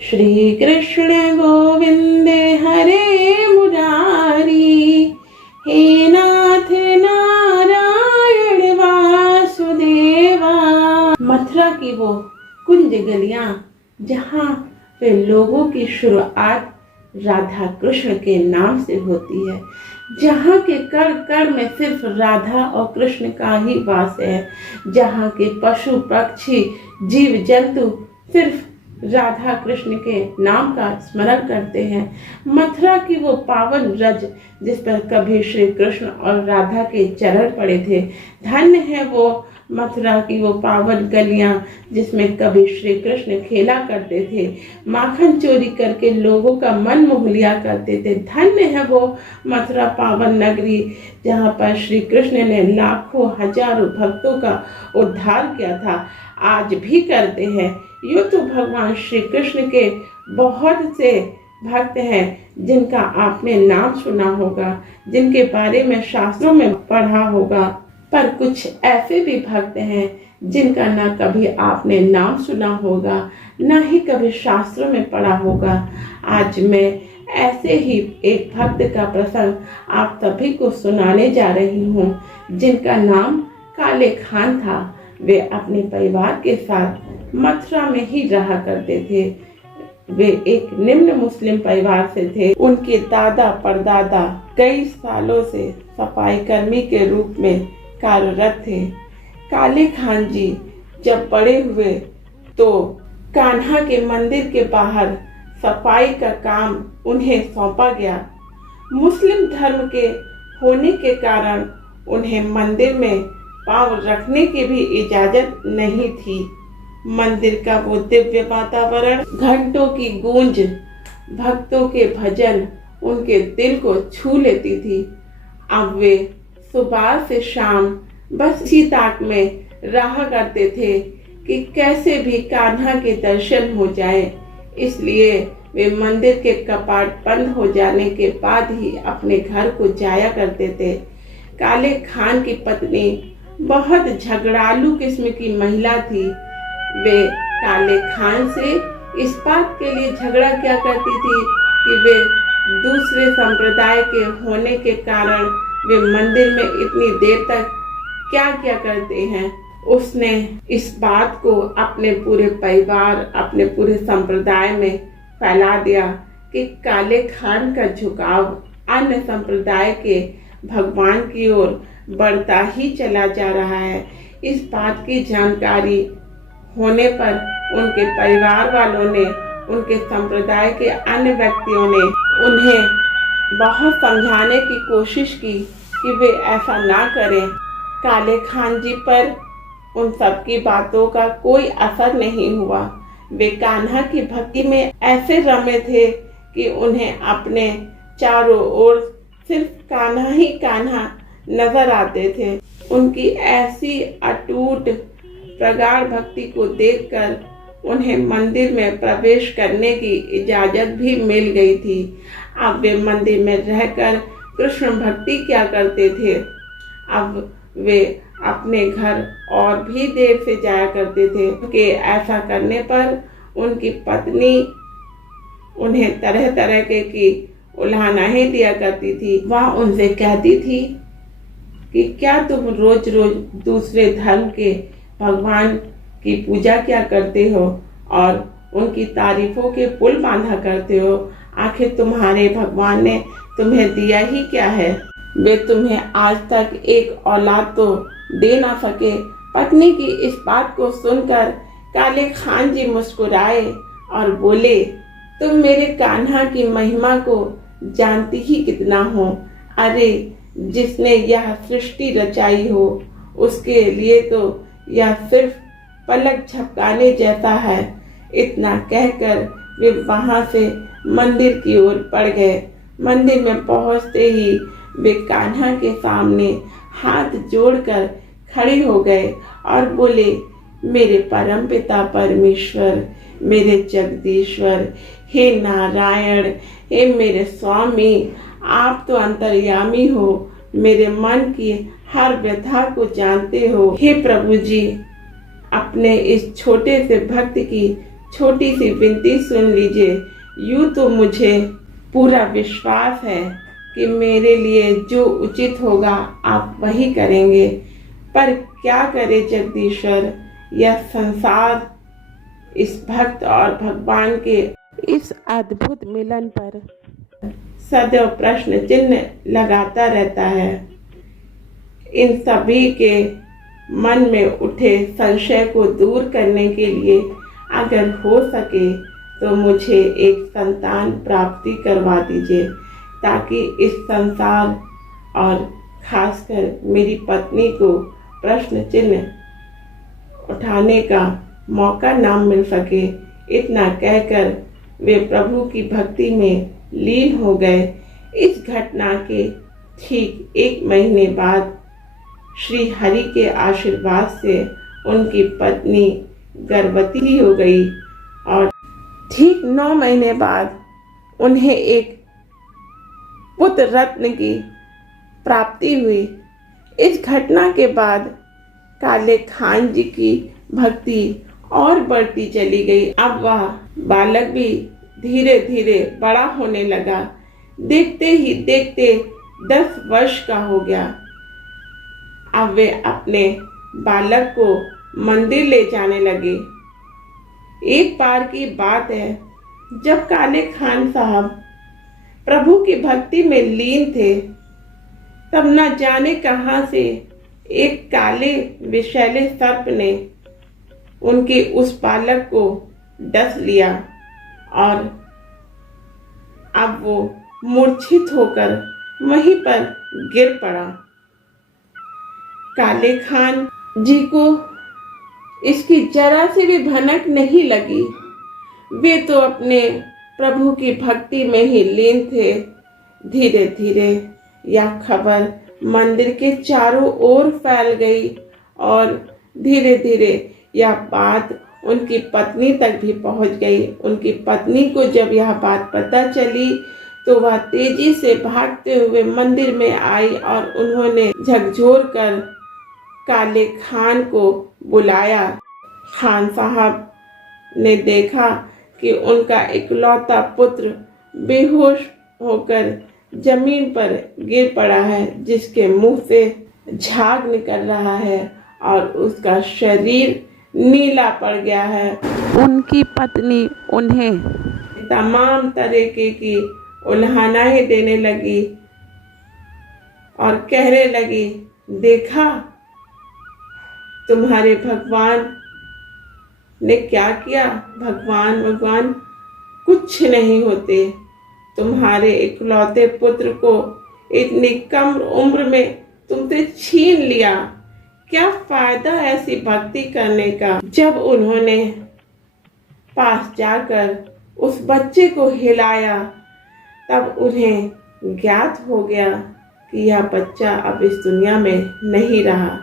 श्री कृष्ण गोविंद हरे मुरारी, हे नाथ नारायण वासुदेवा। मथुरा की वो कुंज गलियां जहाँ पे लोगों की शुरुआत राधा कृष्ण के नाम से होती है, जहाँ के कण कण में सिर्फ राधा और कृष्ण का ही वास है, जहाँ के पशु पक्षी जीव जंतु सिर्फ राधा कृष्ण के नाम का स्मरण करते हैं। मथुरा की वो पावन रज जिस पर कभी श्री कृष्ण और राधा के चरण पड़े थे। धन्य है वो मथुरा की वो पावन गलियां जिसमें कभी श्री कृष्ण खेला करते थे, माखन चोरी करके लोगों का मन मोह लिया करते थे। धन्य है वो मथुरा पावन नगरी जहाँ पर श्री कृष्ण ने लाखों हजारों भक्तों का उद्धार किया था, आज भी करते हैं। यूँ तो भगवान श्री कृष्ण के बहुत से भक्त हैं जिनका आपने नाम सुना होगा, जिनके बारे में शास्त्रों में पढ़ा होगा, पर कुछ ऐसे भी भक्त हैं जिनका ना कभी आपने नाम सुना होगा, ना ही कभी शास्त्रों में पढ़ा होगा। आज मैं ऐसे ही एक भक्त का प्रसंग आप सभी को सुनाने जा रही हूँ, जिनका नाम काले खान था। वे अपने परिवार के साथ मथुरा में ही रहा करते थे। वे एक निम्न मुस्लिम परिवार से थे। उनके दादा परदादा कई सालों से सफाई कर्मी के रूप में कार्यरत थे। काले खान जी जब बड़े हुए तो कान्हा के मंदिर के बाहर सफाई का काम उन्हें सौंपा गया। मुस्लिम धर्म के होने के कारण उन्हें मंदिर में पांव रखने की भी इजाजत नहीं थी। मंदिर का वो दिव्य वातावरण, घंटों की गूंज, भक्तों के भजन उनके दिल को छू लेती थी। अब वे सुबह से शाम बस इसी ताक में रहा करते थे कि कैसे भी कान्हा के दर्शन हो जाए। इसलिए वे मंदिर के कपाट बंद हो जाने के बाद ही अपने घर को जाया करते थे। काले खान की पत्नी बहुत झगड़ालू किस्म की महिला थी। वे काले खान से इस बात के लिए झगड़ा किया करती थी कि वे दूसरे संप्रदाय के होने के कारण वे मंदिर में इतनी देर तक क्या क्या करते हैं। उसने इस बात को अपने पूरे परिवार, अपने पूरे संप्रदाय में फैला दिया कि काले खान का झुकाव अन्य संप्रदाय के भगवान की ओर बढ़ता ही चला जा रहा है। इस बात की जानकारी होने पर उनके परिवार वालों ने, उनके संप्रदाय के अन्य व्यक्तियों ने उन्हें बहुत समझाने की कोशिश की कि वे ऐसा ना करें। काले खान जी पर उन सब की बातों का कोई असर नहीं हुआ। वे कान्हा की भक्ति में ऐसे रमे थे कि उन्हें अपने चारों ओर सिर्फ कान्हा ही कान्हा नजर आते थे। उनकी ऐसी अटूट प्रगाढ़ भक्ति को देखकर उन्हें मंदिर में प्रवेश करने की इजाजत भी मिल गई थी। अब वे मंदिर में रहकर कृष्ण भक्ति क्या करते थे। अब वे अपने घर और भी देर से जाया करते थे कि ऐसा करने पर उनकी पत्नी उन्हें तरह तरह की उल्हानाएं दिया करती थी। वह उनसे कहती थी कि क्या तुम रोज रोज दूसरे धर्म के भगवान की पूजा क्या करते हो और उनकी तारीफों के पुल बांधा करते हो। आखिर तुम्हारे भगवान ने तुम्हें दिया ही क्या है। वे तुम्हें आज तक एक औलाद तो दे ना सके। पत्नी की इस बात को सुनकर काले खान जी मुस्कुराए और बोले, तुम मेरे कान्हा की महिमा को जानती ही कितना हो। अरे जिसने यह सृष्टि रचाई हो उसके लिए तो यह सिर्फ पलक झपकाने जैसा है। इतना कहकर वे वहां से मंदिर की ओर बढ़ गए। मंदिर में पहुंचते ही वे कान्हा के सामने हाथ जोड़कर खड़े हो गए और बोले, मेरे परम पिता परमेश्वर, मेरे जगदीश्वर, हे नारायण, हे मेरे स्वामी, आप तो अंतर्यामी हो, मेरे मन की हर व्यथा को जानते हो। हे प्रभु जी, अपने इस छोटे से भक्त की छोटी सी विनती सुन लीजिए। यूँ तो मुझे पूरा विश्वास है कि मेरे लिए जो उचित होगा आप वही करेंगे, पर क्या करे जगदीश्वर, यह संसार इस भक्त और भगवान के इस अद्भुत मिलन पर सदैव प्रश्न चिन्ह लगाता रहता है। इन सभी के मन में उठे संशय को दूर करने के लिए अगर हो सके तो मुझे एक संतान प्राप्ति करवा दीजिए, ताकि इस संसार और खासकर मेरी पत्नी को प्रश्न चिन्ह उठाने का मौका ना मिल सके। इतना कहकर वे प्रभु की भक्ति में लीन हो गए। इस घटना के ठीक 1 महीने बाद श्री हरि के आशीर्वाद से उनकी पत्नी गर्भवती हो गई और ठीक 9 महीने बाद उन्हें एक पुत्र रत्न की प्राप्ति हुई। इस घटना के बाद काले खान जी की भक्ति और बढ़ती चली गई। अब वह बालक भी धीरे धीरे बड़ा होने लगा। देखते ही देखते 10 वर्ष का हो गया। अब वे अपने बालक को मंदिर ले जाने लगे। एक बार की बात है, जब काले खान साहब प्रभु की भक्ति में लीन थे, तब न जाने कहां से एक काले विषैले सर्प ने उनके उस बालक को डस लिया और अब वो मूर्छित होकर वहीं पर गिर पड़ा। काले खान जी को इसकी जरा से भी भनक नहीं लगी। वे तो अपने प्रभु की भक्ति में ही लीन थे। धीरे धीरे यह खबर मंदिर के चारों ओर फैल गई और धीरे धीरे यह बात उनकी पत्नी तक भी पहुंच गई। उनकी पत्नी को जब यह बात पता चली तो वह तेजी से भागते हुए मंदिर में आई और उन्होंने झकझोर कर काले खान को बुलाया। खान साहब ने देखा कि उनका इकलौता पुत्र बेहोश होकर जमीन पर गिर पड़ा है, जिसके मुंह से झाग निकल रहा है और उसका शरीर नीला पड़ गया है। उनकी पत्नी उन्हें तमाम तरीके की उल्हानाएं देने लगी और कहने लगी, देखा तुम्हारे भगवान ने क्या किया। भगवान कुछ नहीं होते। तुम्हारे इकलौते पुत्र को इतनी कम उम्र में तुमसे छीन लिया। क्या फायदा ऐसी भक्ति करने का। जब उन्होंने पास जाकर उस बच्चे को हिलाया, तब उन्हें ज्ञात हो गया कि यह बच्चा अब इस दुनिया में नहीं रहा।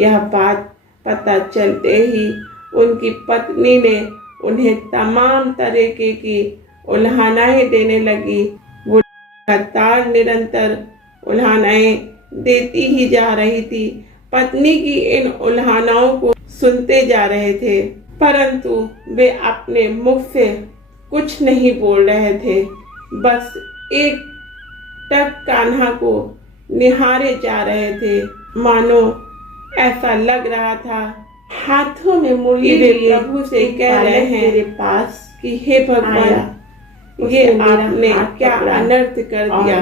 यह बात पता चलते ही उनकी पत्नी ने उन्हें तमाम तरीके की उल्हानाएं देने लगी। वो लगातार निरंतर उल्हानाएं देती ही जा रही थी। पत्नी की इन उल्हानाओं को सुनते जा रहे थे, परंतु वे अपने मुख से कुछ नहीं बोल रहे थे। बस एक टक कान्हा को निहारे जा रहे थे। मानो ऐसा लग रहा था हाथों में मुरली लिए प्रभु से कह रहे हैं मेरे पास कि हे भगवान, ये आपने क्या अनर्थ कर दिया।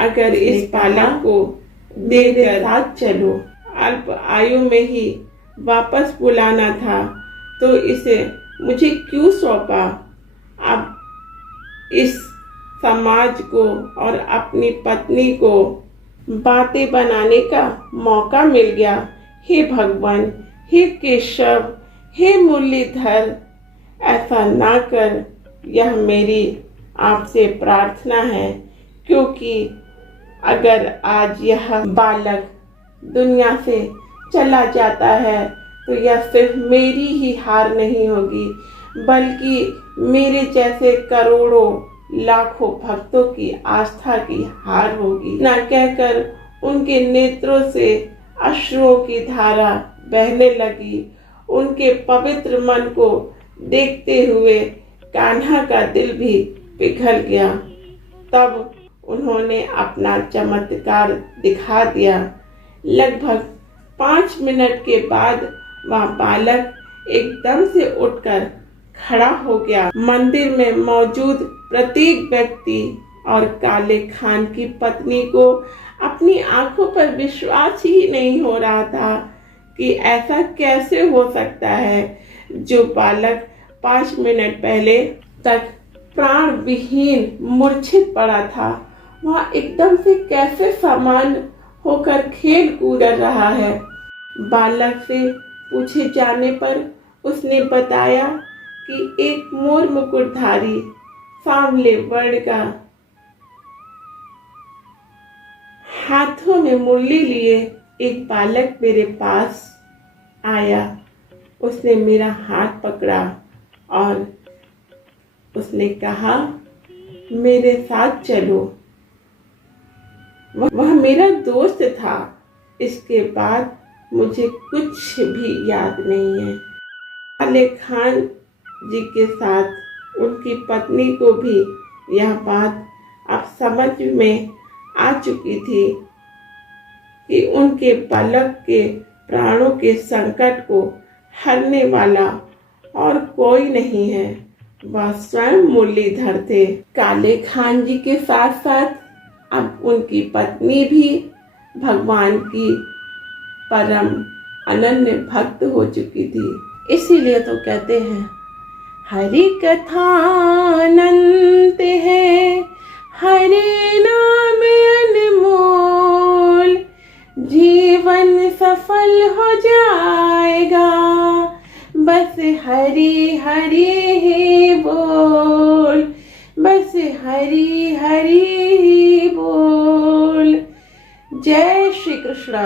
अगर इस बालक को देकर साथ चलो, अल्प आयु में ही वापस बुलाना था, तो इसे मुझे क्यों सौंपा। अब इस समाज को और अपनी पत्नी को बातें बनाने का मौका मिल गया। हे भगवान, हे केशव, हे मुरलीधर, ऐसा ना कर, यह मेरी आपसे प्रार्थना है, क्योंकि अगर आज यह बालक दुनिया से चला जाता है तो यह सिर्फ मेरी ही हार नहीं होगी, बल्कि मेरे जैसे करोड़ों लाखों भक्तों की आस्था की हार होगी। ना कहकर उनके नेत्रों से अश्रुओं की धारा बहने लगी। उनके पवित्र मन को देखते हुए कान्हा का दिल भी पिघल गया। तब उन्होंने अपना चमत्कार दिखा दिया। लगभग 5 मिनट के बाद वह बालक एकदम से उठकर खड़ा हो गया। मंदिर में मौजूद प्रत्येक व्यक्ति और काले खान की पत्नी को अपनी आंखों पर विश्वास ही नहीं हो रहा था कि ऐसा कैसे हो सकता है। जो बालक 5 मिनट पहले तक प्राण विहीन मूर्छित पड़ा था, वह एकदम से कैसे सामान्य होकर खेल कूद रहा है। बालक से पूछे जाने पर उसने बताया कि एक मोर मुकुटधारी सांवले वर्ण का हाथों में मुरली लिए एक बालक मेरे पास आया। उसने मेरा हाथ पकड़ा और उसने कहा, मेरे साथ चलो। वह मेरा दोस्त था। इसके बाद मुझे कुछ भी याद नहीं है। काले खान जी के साथ उनकी पत्नी को भी यह बात अब समझ में आ चुकी थी कि उनके बालक के प्राणों के संकट को हरने वाला और कोई नहीं है, वह स्वयं मुरलीधर थे। काले खान जी के साथ साथ अब उनकी पत्नी भी भगवान की परम अनन्य भक्त हो चुकी थी। इसीलिए तो कहते हैं, हरि कथा अनंत है, हरि नाम अनमोल, जीवन सफल हो जाएगा, बस हरि हरि ही बोल, बस हरि हरि ही बोल। जय श्री कृष्ण।